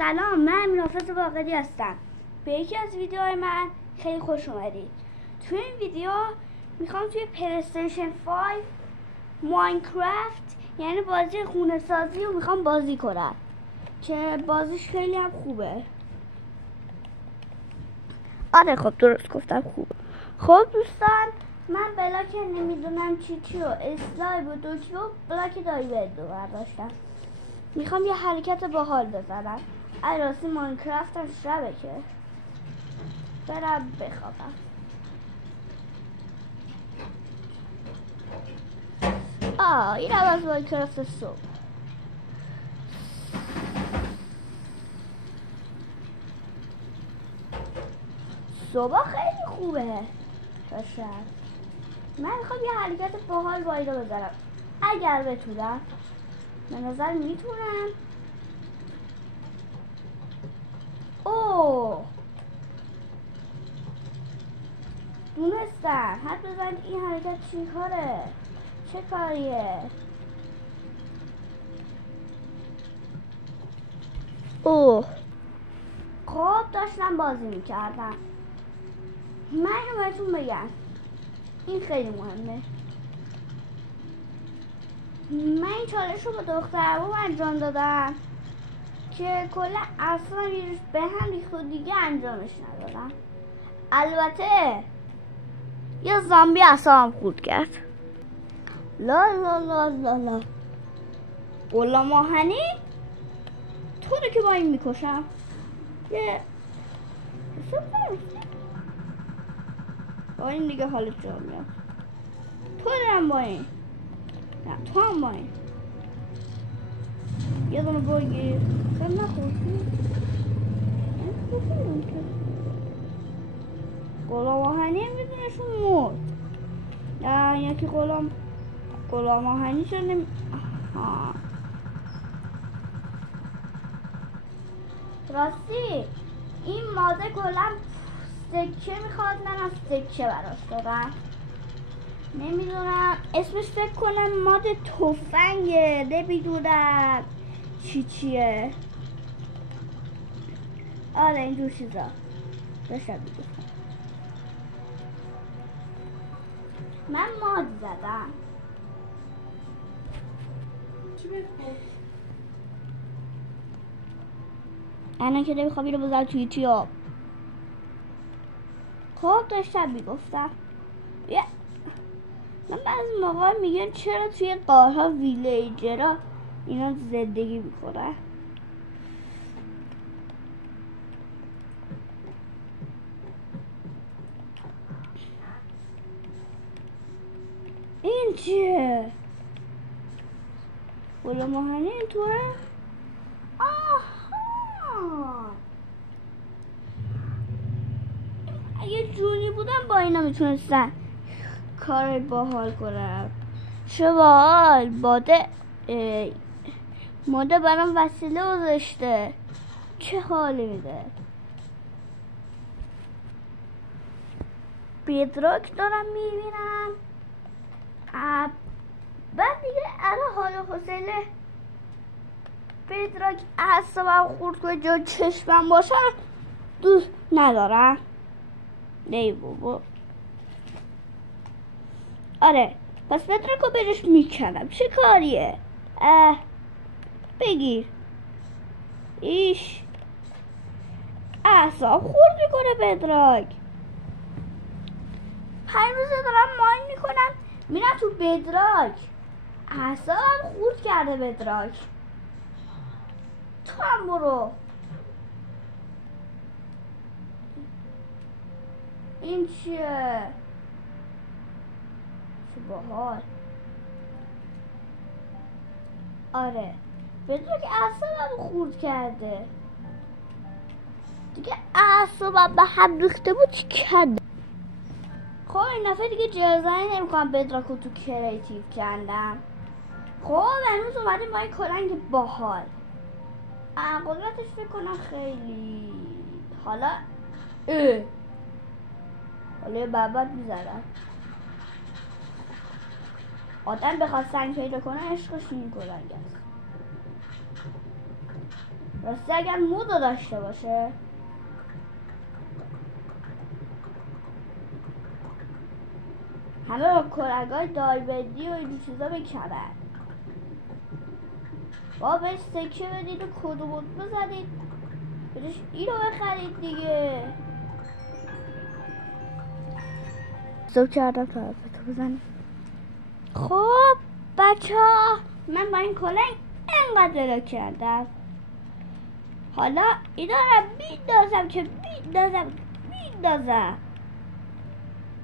سلام، من امیرحافظ باقری هستم. به یکی از ویدیوهای من خیلی خوش اومدید. توی این ویدیو میخوام توی پلیستیشن 5 ماینکرافت یعنی بازی خونه سازی رو میخوام بازی کنم که بازیش خیلی هم خوبه. آره خب درست گفتم خوبه. خب دوستان، من بلاک نمیدونم چی و اسلایم و دوکی و بلاک دایورد رو برداشتم. میخوام یه حرکت باحال بزنم. راستی ماینکرافت هم شبه که برم بخوابم. این هم از ماینکرافت صبح. صبح خیلی خوبه تا شب. من میخوام یه حرکت باحال با اینا بزنم اگر بتونم. به نظر میتونم. دونستم. حد بزن این حرکت چی کاره؟ چه کاریه؟ خب داشتم بازی میکردم. من اینو بهتون بگم، این خیلی مهمه. من این چالش رو با دخترم انجام دادم که کلا اصلا به هم ریخت و دیگه انجامش ندادم. البته یه زامبی اصلا خورد کرد. لا لا لا لا لا غلام آهنی تو رو که با این میکشم. یه با این دیگه حالت جا میاد. تو دارم با این. نه تو هم با این. یه دونه بگیر. خیلی نخوردی. غلام آهنی میدونشون مرد. نه یکی غلام آهنی شد راستی این ماده کلا سکه میخواد. من از سکه براش دادم. نمیدونم اسمش فکر کنم ماد تفنگه. نمیدونم چیه. آره اینجور چیزا داشتم میگفتم. من ماد زدم. چی بخور؟ الان که نمیخوام اینو بذارم توی تیاب. خب داشتم میگفتم من بعضی موقع میگن چرا توی قارها ویلیجرها اینا زندگی میکنن. این چیه؟ غلام آهنی این توه؟ آها اگه جونی بودم با اینا میتونستن کار باحال کنم. چه باحال. ماده برام وسیله گذاشته. چه حالی میده. بدراک دارم میبینم. بعد دیگه الان حال و حوصله بدراک اعصابم خورد کنه جا چشمم باشه دوست ندارم. نه بابا. آره پس بدراکو برش میکنم. چه کاریه؟ بگیر. ایش اعصاب خورد میکنه بدراک. 5 روزه دارم ماین میکنم میرم تو بدراک. اعصابم خورد کرده بدراک. تو هم برو. این چیه؟ چه باحال. آره بدراک اعصابم خورد کرده دیگه. اعصابم به هم ریخته بود کرد. خب این دفعه دیگه جرزنی نمیکنم. بدراکو تو کریتیو کردم. خب امروز اومدیم با این کلنگ باحال. قدرتش فکر کنم خیلی. حالا یه بابت میزنم. آدم بخواد سنگ پیدا کنه عشقش این کلنگ است. راستی اگر مودو داشته باشه همه با کلگای دایبندی و این چیزا میکنن. با بهش سکه بدید و کد و بود بزنید بهش اینو بخرید دیگه. زوب کردم تا بتو بزنید. خب بچه ها من با این کلنگ اینقدر پیدا کردم. حالا اینا رو بیندازم که بیندازم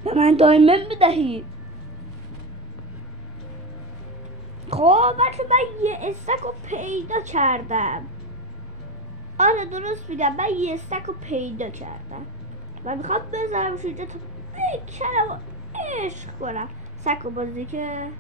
به من دایمن بدهید. خب بچه من یه استک رو پیدا کردم. آره درست میگم من یه استک رو پیدا کردم و میخوام بذارمش اینجا تا بکنم و عشق کنم. سک رو بازی که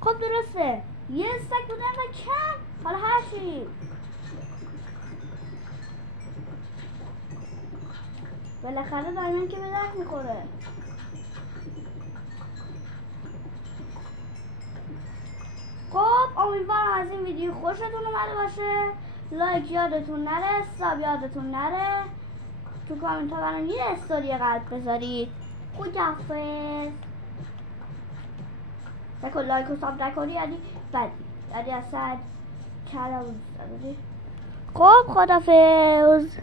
خب درسته یه استک بودن و کم. حالا هرچی بالاخره دایمن که به درد میخوره. خب امیدوارم از این ویدیو خوشتون اومده باشه. لایک یادتون نره، ساب یادتون نره، تو کامنت ها برام یه استوری قلب بذارید. خداحافظ. نکن لایک و ساب نکنی یعنی بدی، یعنی اصلا کلمون. خب خداحافظ.